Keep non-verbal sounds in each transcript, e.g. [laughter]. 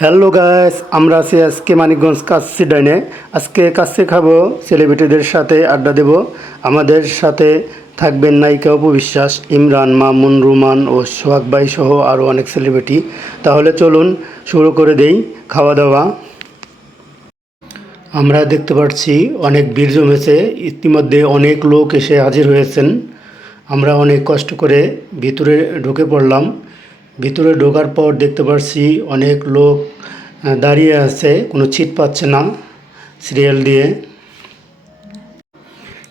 Hello guys আমরা আছি আজকে মানিকগঞ্জ কাচ্চি ডাইনে। আজকে কাচ্চি খাব সেলিব্রিটিদের সাথে আড্ডা দেব। আমাদের সাথে থাকবেন নায়িকা অপবিশ্বাস, ইমরান, মামুন, রুমান ও সোহাগ ভাই সহ আরও অনেক সেলিব্রিটি তাহলে চলুন শুরু করে দেই খাওয়া দাওয়া আমরা দেখতে পাচ্ছি অনেক ভিড় জমেছে। ইতিমধ্যে অনেক লোক এসে হাজির হয়েছেন। আমরা অনেক কষ্ট করে ভিতরে ঢুকে পড়লাম। ভিতরে ঢোকার পর দেখতে পাচ্ছি অনেক লোক দাঁড়িয়ে আছে। কোনো ছিট পাচ্ছে না সিরিয়াল দিয়ে।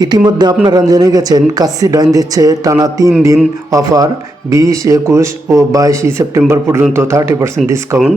ইতিমধ্যে আপনারা জেনে গেছেন কাশি ডাইন দিচ্ছে টানা তিন দিন অফার, বিশ, একুশ ও বাইশে সেপ্টেম্বর পর্যন্ত থার্টি পার্সেন্ট ডিসকাউন্ট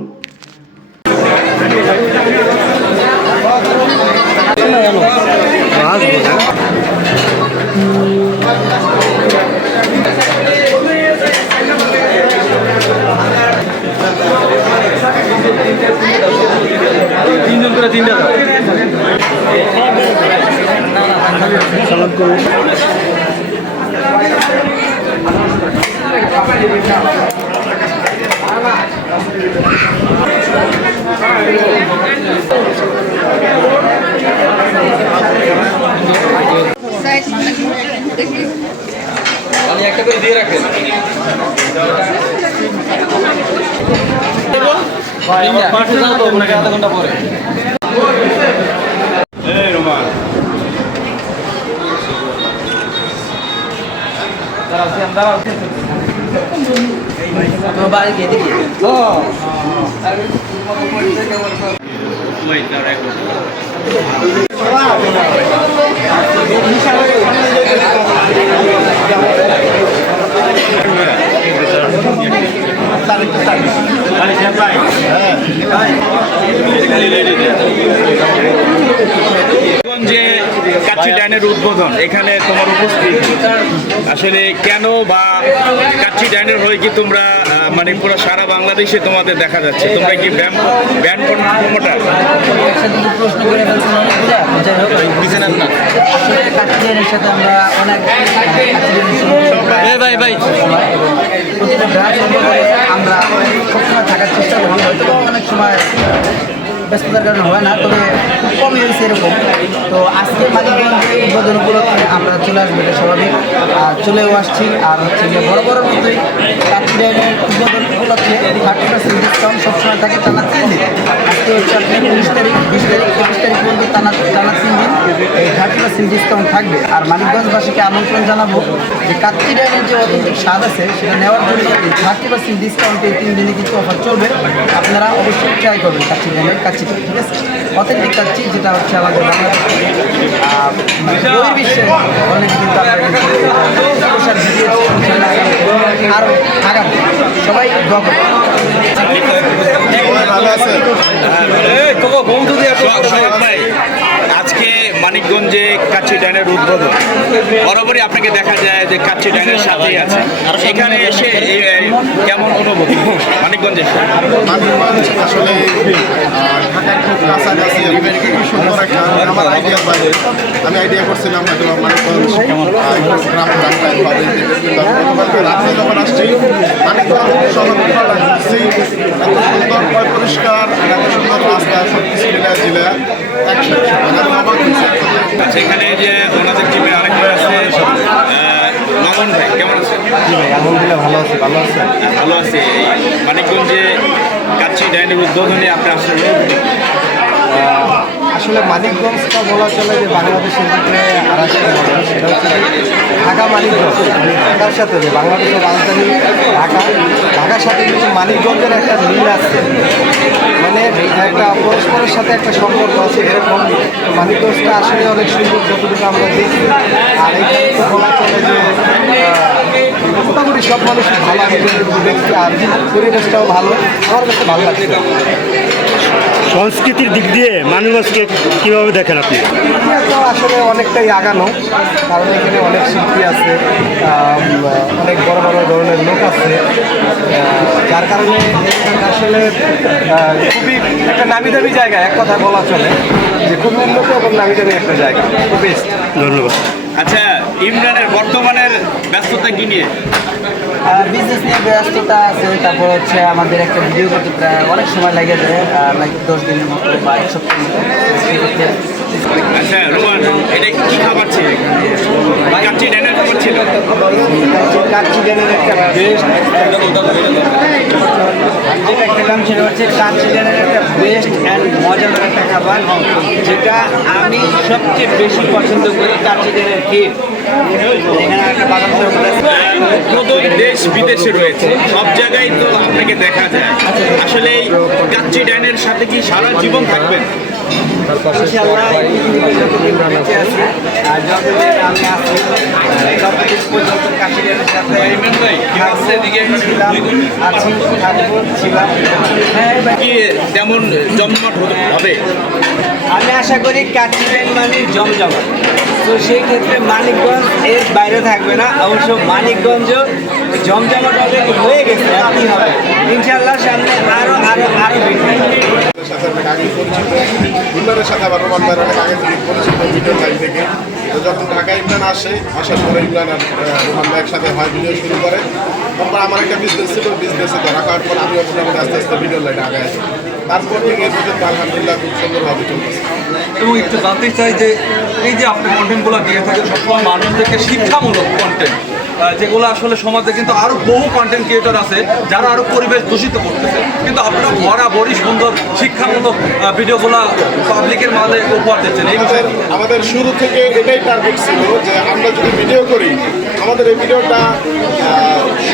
পাঠে যাও তো ওনাকে আধা ঘণ্টা পরে বাড়ি গিয়ে দেখি হ্যাঁ যে কাচ্চি ডাইনের উদ্বোধন এখানে তোমার উপস্থিত। আসলে কেন বা কাচ্চি ডাইনের হয়ে কি তোমরা মানে পুরো সারা বাংলাদেশে তোমাদের দেখা যাচ্ছে? তোমরা কি ব্যায়াম ব্যায়াম প্রমোটার সাথে আমরা অনেক ভাই ভাই আমরা সবসময় থাকার চেষ্টা করি হয়তো অনেক সময় ব্যস্ততার কারণে হয় না, তবে খুব কমই এরকম। তো আজকে মালিকগঞ্জ উদ্বোধন উপলক্ষে আমরা চলে আসব, এটা স্বাভাবিক। আর চলেও আসছি, আর হচ্ছে যে বড় বড় মতোই ডাইনের উদ্বোধন উপলক্ষে থার্টি পার্সেন্ট ডিসকাউন্ট সবসময় থাকে টানা তিন দিন। আজকে হচ্ছে আপনি উনিশ তারিখ, বিশ তারিখ একুশ তারিখ পর্যন্ত টানা টানা তিন দিন এই থার্টি পার্সেন্ট ডিসকাউন্ট থাকবে। আর মানিকগঞ্জবাসীকে আমন্ত্রণ জানাব যে কাচ্চি ডাইনের যে অথেন্টিক স্বাদ আছে, সেটা নেওয়ার জন্য থার্টি পার্সেন্ট ডিসকাউন্ট এই তিন দিনে কিছু অফার চলবে। আপনারা অবশ্যই ট্রাই করবেন কাচ্চি ডাইনের কাচ্চিটা ঠিক আছে? অথেন্টিক কাচ্চি যেটা হচ্ছে আমাদের বাংলাদেশে মানে বহির্বিশ্বে অনেক কিন্তু আমরা কিন্তু আরও আগামী সবাই দোয়া করবেন এই তোকে বন্ধু দিয়ে সোহাগ ভাই আজকে মানিকগঞ্জে কাচ্চি ডাইনের উদ্বোধন। বরাবরই আপনাকে দেখা যায় যে কাচ্চি ডাইনের সাথেই আছে। এখানে এসে কেমন অনুভূতি? মানিকগঞ্জে আসলে খুব সুন্দর একটা আইডিয়া আমি আইডিয়া করছিলাম আসছি সুন্দর পরিষ্কার এত সুন্দর রাস্তা সব কিছু জিলা একসাথে সেখানে যে ওনাদের টিমের অনেক ভাই আছে নমন ভাই কেমন আছেন? আলহামদুলিল্লাহ ভালো আছে ভালো আছে ভালো আছে। মানিকগঞ্জে কাচ্চি ডাইনের উদ্বোধনে আপনি আসলে আসলে মানিকগঞ্জটা বলা চলে যে বাংলাদেশের দিকে সেটা হচ্ছে ঢাকা মানিকগঞ্জ। মানে ঢাকার সাথে যে বাংলাদেশের রাজধানী ঢাকা। ঢাকার সাথে কিন্তু মানিকগঞ্জের একটা মিল আছে। মানে একটা পরস্পরের সাথে একটা সম্পর্ক আছে এরকম। মানিকগঞ্জটা আসলে অনেক সুন্দর যতটুকু আমরা দেখি। আর এখানে বলা চলে যে মোটামুটি সব মানুষ ভালো দেখছি। আর পরিবেশটাও ভালো। আমার কাছে ভালো লাগছে। সংস্কৃতির দিক দিয়ে মানিকগঞ্জকে কীভাবে দেখেন আপনি? তো আসলে অনেকটাই আগানো কারণ এখানে অনেক শিল্পী আছে অনেক বড় বড় ধরনের লোক আছে যার কারণে আসলে খুবই একটা নামি দামি জায়গা এক কথা বলা চলে যে খুবই উন্নত এবং নামি দামি একটা জায়গা খুব বেস্ট ধন্যবাদ। ইমরানের বর্তমানের ব্যস্ততা কি নিয়ে? বিজনেস নিয়ে ব্যস্ততা আছে তারপর হচ্ছে আমাদের একটা ভিডিও করতে প্রায় অনেক সময় লাগে যায় লাইক দশ দিনের মতো বা এক সেক্ষেত্রে আচ্ছা রোমান এটা কি খাবার ছিল? কাচ্চি ডাইনের খাবার ছিল? কাচ্চি ড্যানের একটা বেস্ট যেটা খেলাম সেটা হচ্ছে কাচ্চি ড্যানের একটা বেস্ট অ্যান্ড মজাদার একটা খাবার যেটা আমি সবচেয়ে বেশি পছন্দ করি কাচ্চি ড্যানের ক্ষীর। দেশ বিদেশে রয়েছে, সব জায়গায় তো আপনাকে দেখা যায়। আসলে এই কাচ্চি ডাইনের সাথে কি সারা জীবন থাকবেন? ইনশাআল্লাহ, এই পর্যন্ত সাথে ছিলাম। হ্যাঁ, তেমন জমজমাট হবে? আমি আশা করি কাশ্মীর মানে জমজমা তো সেই ক্ষেত্রে মানিকগঞ্জ এর বাইরে থাকবে না। অবশ্য মানিকগঞ্জ জমজমাট অলরেডি হয়ে গেছে কি হবে? ইনশাল্লাহ সামনে আরও আরও আরও বেশি। সাথে আগে ইমরানের সাথে আবার রোমান অনেক আগে পরিচিত ভিডিও লাইন থেকে। তো যখন ঢাকা ইমরান আসে আসার পরে ইমরান আর আহ, একসাথে হয় ভিডিও শুরু করে। তারপর আমার একটা বিজনেস ছিল বিজনেসে ধরা খাওয়ার পর আমি মোটামুটি আস্তে আস্তে ভিডিও লাইনে আগে আসি। তারপর থেকে এই আলহামদুলিল্লাহ খুব সুন্দরভাবে চলতেছে। এবং একটু জানতে চাই যে এই যে আপনি কন্টেন্টগুলো দিয়ে থাকেন সবসময় মানুষদেরকে শিক্ষামূলক কন্টেন্ট যেগুলো আসলে সমাজে কিন্তু আরও বহু কন্টেন্ট ক্রিয়েটর আছে যারা আরও পরিবেশ দূষিত করতেছে। কিন্তু আপনারা বরাবরই সুন্দর শিক্ষামূলক ভিডিওগুলো পাবলিকের মাঝে উপহার দিচ্ছেন। এই বিষয়ে আমাদের শুরু থেকে এটাই টার্গেট ছিল যে আমরা যদি ভিডিও করি আমাদের এই ভিডিওটা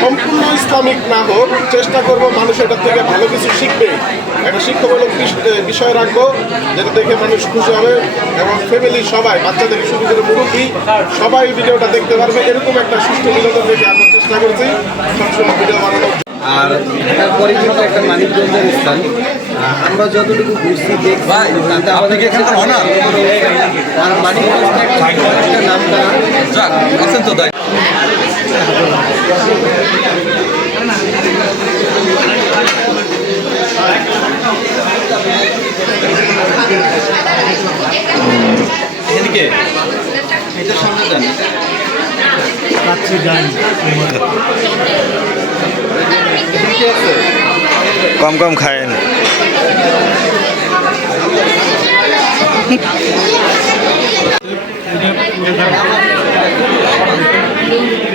সম্পূর্ণ ইসলামিক না হোক চেষ্টা করব মানুষ এটার থেকে ভালো কিছু শিখবে। একটা শিক্ষামূলক বিষ- বিষয় রাখব যেটা দেখে মানুষ খুশি হবে এবং ফ্যামিলি সবাই বাচ্চা থেকে শুরু করে মুরব্বী সবাই ভিডিওটা দেখতে পারবে। এরকম একটা সুস্থ বিনোদন দেখে আমরা চেষ্টা করছি। সবসময় ভিডিও বানানোর আর ঢাকার পরে কিন্তু একটা মানিকগঞ্জের স্থান। আমরা যতটুকু ঘুরছি দেখছি তাতে আপনি কি এখানকার অনার আর মানিকগঞ্জটা একটা নাম আছেন তো তাই এদিকে? এটা সামনে দেন কম কম খায়েন [laughs]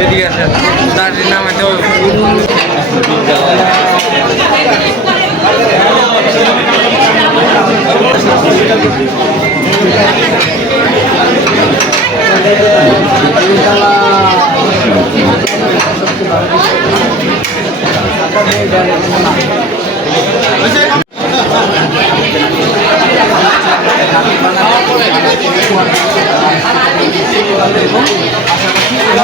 এদিকে আসেন তার নামে তো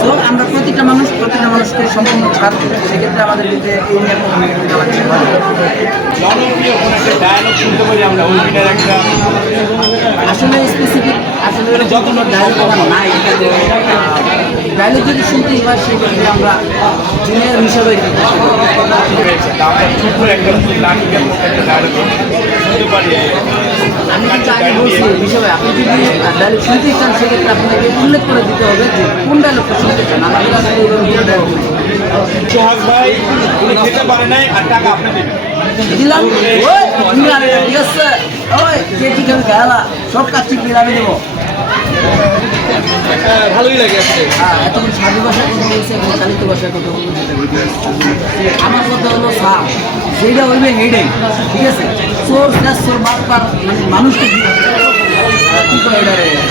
So, আমরা প্রতিটা মানুষ প্রতিটা মানুষকে সম্পূর্ণ দিই। সেক্ষেত্রে আমাদের কিন্তু এই নিয়ে আসলে স্পেসিফিক আসলে যতগুলো ডায়লগ নাই ডায়লগ যদি শুনতেই হয় সেক্ষেত্রে আমরা জুনিয়র হিসাবে একটা ডায়ালগ শুনতে পারি। আগে বলছি এই বিষয়ে আপনি যদি ডায়লগ শুনতে চান সেক্ষেত্রে আপনাকে উল্লেখ করে দিতে হবে যে কোন ডায়লগটা শুনতে চান। আমাদের আসলে এইভাবে কোনো dialogue নেই। সোহাগ ভাই উনি খেতে পারে নাই আর টাকা আপনি দিলাম। ওই তুমি আরে ঠিক আছে ওই কে কি খেলা সব কাজ ঠিক আমি দেবো। ভালোই লাগে হ্যাঁ এতক্ষণ সাধু ভাষায় কথা বলছে এবং চালিত ভাষায় কথা ভিডিও আমার কথা হলো সাপ। সেইটা হইবে হেডে ঠিক আছে? চোর চোর, মার পার মানে মানুষকে কি কি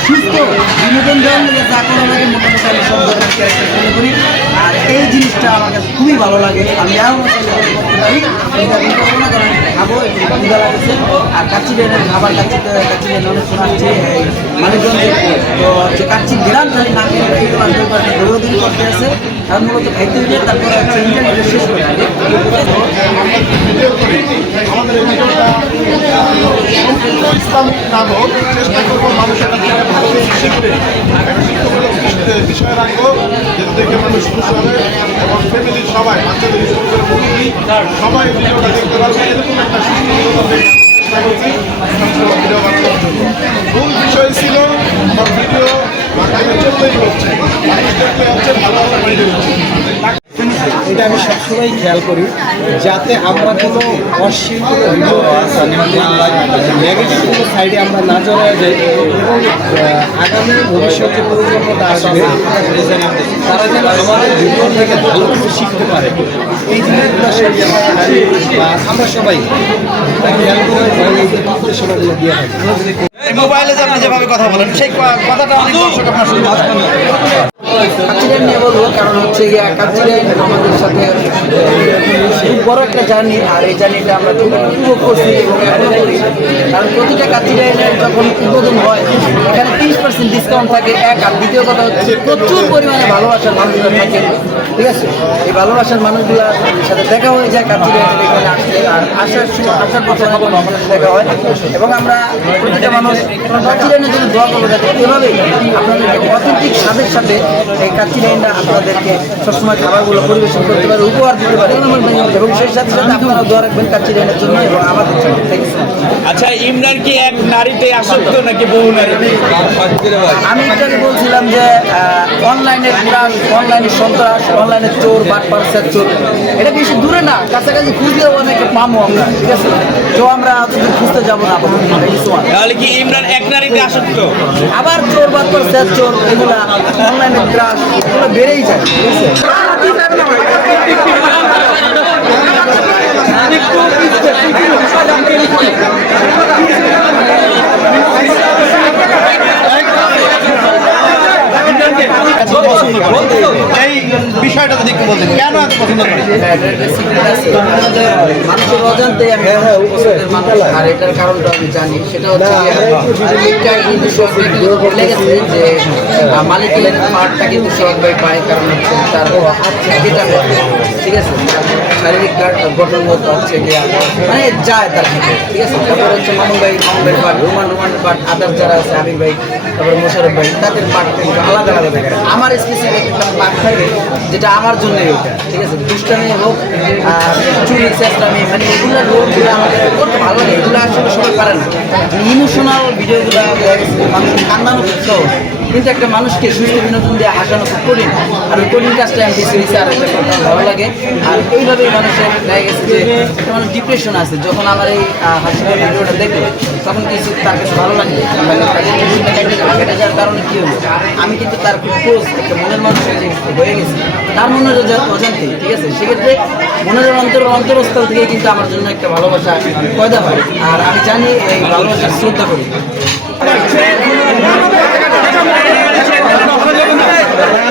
সুস্থ, বিনোদন দেওয়ার লেগে করা মোটামুটি আমি সব ধরনের করি। আর এই জিনিসটা আমার কাছে খুবই ভালো লাগে। আমি আরও খাব লাগছে আর কাচ্চি ডেনের খাবার কাচ্চিতে কাচ্চি ডেন অনেক শোনাচ্ছে মানিকগঞ্জে তো যে কাচ্চি গ্রাম তার মূলত খাইতে হইলে তারপরে হচ্ছে চেষ্টা করব মানুষ এটা থেকে ভালো কিছু একটা বিষয় রাখব, যেটা দেখে মানুষ খুশি হবে এবং ফ্যামিলির সবাই, বাচ্চাদের স্কুল করে সবাই ভিডিওটা দেখতে পারবে, এরকম একটা ভিডিও বিষয় ছিল ভিডিও চলতেই হচ্ছে। দেখতে ভালো ভালো ভিডিও এটা আমি সবসময় খেয়াল করি যাতে আমরা কোনো অশ্লীল কোনো ভিডিও সাইডে আমরা না জড়ায় যাই এবং আগামী ভবিষ্যতে প্রজন্মটা আসবে, তারা যেন আমাদের ভিডিও থেকে ভালো কিছু শিখতে পারে। এই জিনিসগুলো আমরা সবাই খেয়াল করে নির্দেশনাগুলো দিয়ে থাকি। মোবাইলে আপনি যেভাবে কথা বলেন, সেই কথাটা অনেক করে। নিয়ে বলব, কারণ হচ্ছে গিয়ে কাচ্চিডেন আমাদের সাথে খুব বড় একটা জার্নি আর এই জার্নিটা আমরা খুব উপভোগ করছি এবং এখনও করি কারণ প্রতিটা কাচ্চিডেনের যখন উদ্বোধন হয়, এখানে তিরিশ পার্সেন্ট ডিসকাউন্ট থাকে এক, আর দ্বিতীয় কথা হচ্ছে প্রচুর পরিমাণে ভালোবাসার মানুষরা থাকে, ঠিক আছে এই ভালোবাসার মানুষগুলোর সাথে দেখা হয়ে যায় কাচ্চিডেনের এখানে আসছে আর আসার আসার পথে দেখা হয় এবং আমরা প্রতিটা মানুষ কাচ্চিডেনের জন্য দোয়া করব যাতে এভাবেই আপনাদেরকে অথেন্টিক স্বাদের সাথে এই কাচ্চি লাইনটা আপনাদেরকে সবসময় খাবারগুলো পরিবেশন করতে পারে উপহার দিতে পারে। এবং সেই সাথে সাথে আপনারা দোয়া রাখবেন কাচ্চি লাইনের জন্য এবং আমাদের জন্য। আচ্ছা ইমরান কি এক নারীতে আসক্ত নাকি বহু নারীতে? আমি একটু বলছিলাম যে অনলাইনে পুরান অনলাইনে সন্ত্রাস অনলাইনে চোর বাট স্যার চোর এটা বেশি দূরে না কাছাকাছি খুঁজলেও অনেকে পামো আমরা ঠিক আছে? তো আমরা অত খুঁজতে যাব না. তাহলে কি ইমরান এক নারীতে আসক্ত? আবার চোর বাটপার স্যার চোর এগুলা অনলাইনে ক্রাশ এগুলো বেড়েই যায় ঠিক আছে এই বিষয়টা যদি একটু বলতেন কেন এত পছন্দ করেন মানুষের অজান্তেই আমি আর এটার কারণটা আমি জানি সেটা হচ্ছে যে মালিকের পার্টটা কিন্তু সোহাগ ভাই পায়, কারণ হচ্ছে তার ঠিক আছে? শারীরিক গা- গঠনগত হচ্ছে মানে যায় তার সাথে ঠিক আছে? তারপর হচ্ছে মামুন ভাই, মামুন পার্ট, রোমান রোমানের পার্ট, আদার যারা আছে আবির ভাই, তারপরে মোশারফ ভাই, তাদের পার্ট কিন্তু আলাদা আলাদা থাকে। আমার স্পেসিফিক একটা পার্ট থাকে, যেটা আমার জন্যই ওটা ঠিক আছে? দুষ্টামি হোক চুরি, চেষ্টামি মানে এগুলো রোলগুলো আমাদের করতে ভালো লাগে, এগুলো আসলে সবাই পারে না। ইমোশনাল ভিডিওগুলো মানুষের কান্দানো খুব কিন্তু একটা মানুষকে সুস্থ বিনোদন দিয়ে হাসানো খুব কঠিন। আর ওই কঠিন কাজটা আমি নিচ্ছি আর একটা কথা ভালো লাগে। আর এইভাবেই মানুষের দেখা গেছে যে একটা মানুষ ডিপ্রেশন আছে। যখন আমার এই হাসির ভিডিওটা দেখল, তখন কিছু তার কাছে ভালো লাগে কেটে যাওয়ার কারণে কী হলো? আমি কিন্তু তার খুব ক্লোজ একটা মনের মানুষ হয়ে গেছি তার মনের অজা- অজান্তে, ঠিক আছে? সেক্ষেত্রে মনের অন্তর, অন্তরস্থল থেকে কিন্তু আমার জন্য একটা ভালোবাসা পয়দা হয়। আর আমি জানি এই ভালোবাসার শ্রদ্ধা করি।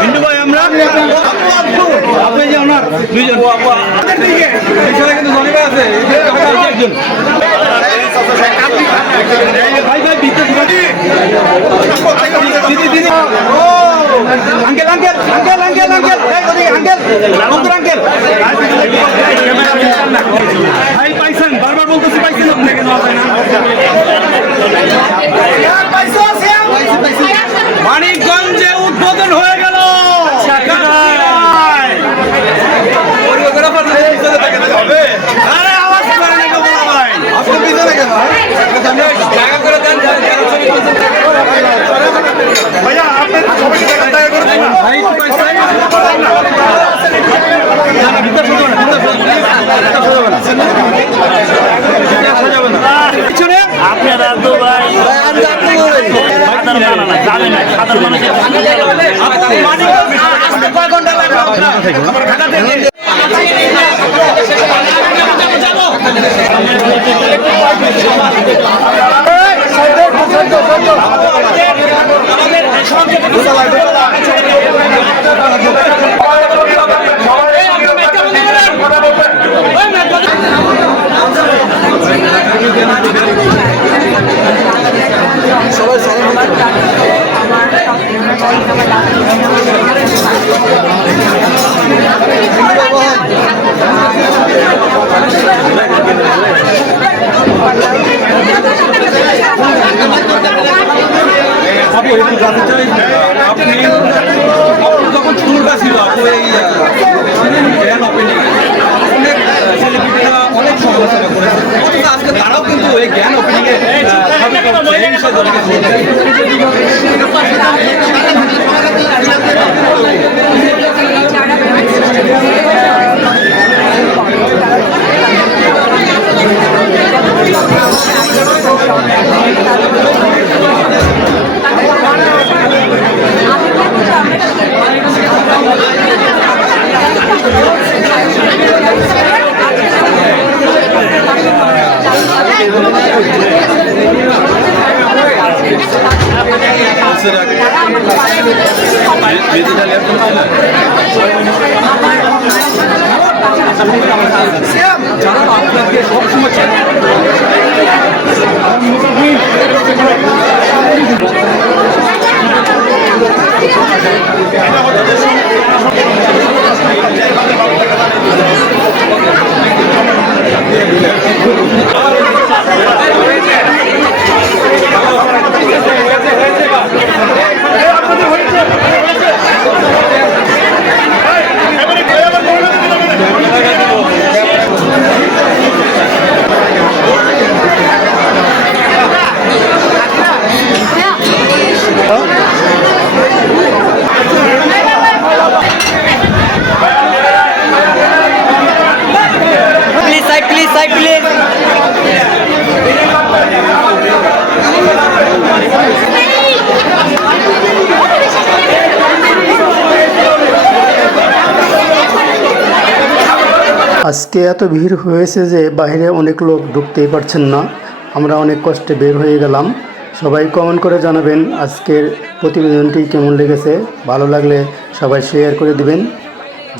হিন্দু ভাই আমরা আপনি যে ওনার দুইজন। বিষয়ে কিন্তু জনি ভাই আছে। একজন। ভাই ভাই বিদ্যুৎ দিদি দিদি uncle uncle uncle uncle uncle. Uncle. বন্ধুর আঙ্কেল। ভাই পাইছেন? বারবার বলতেছি মানিকগঞ্জে উদ্বোধন হয়ে গেল। আপনারা তো ভাই সাধারণ মানুষের আসতে কয় আজকে এত ভিড় হয়েছে যে বাইরে অনেক লোক ঢুকতেই পারছেন না। আমরা অনেক কষ্টে বের হয়ে গেলাম। সবাই কমেন্ট করে জানাবেন আজকের প্রতিবেদনটি কেমন লেগেছে। ভালো লাগলে সবাই শেয়ার করে দিবেন।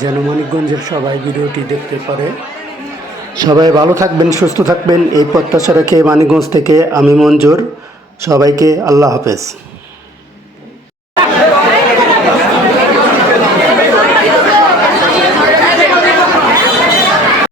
যেন মানিকগঞ্জের সবাই ভিডিওটি দেখতে পারে। সবাই ভালো থাকবেন, সুস্থ থাকবেন। এই প্রত্যাশা রেখে মানিকগঞ্জ থেকে আমি মঞ্জুর। সবাইকে আল্লাহ হাফেজ।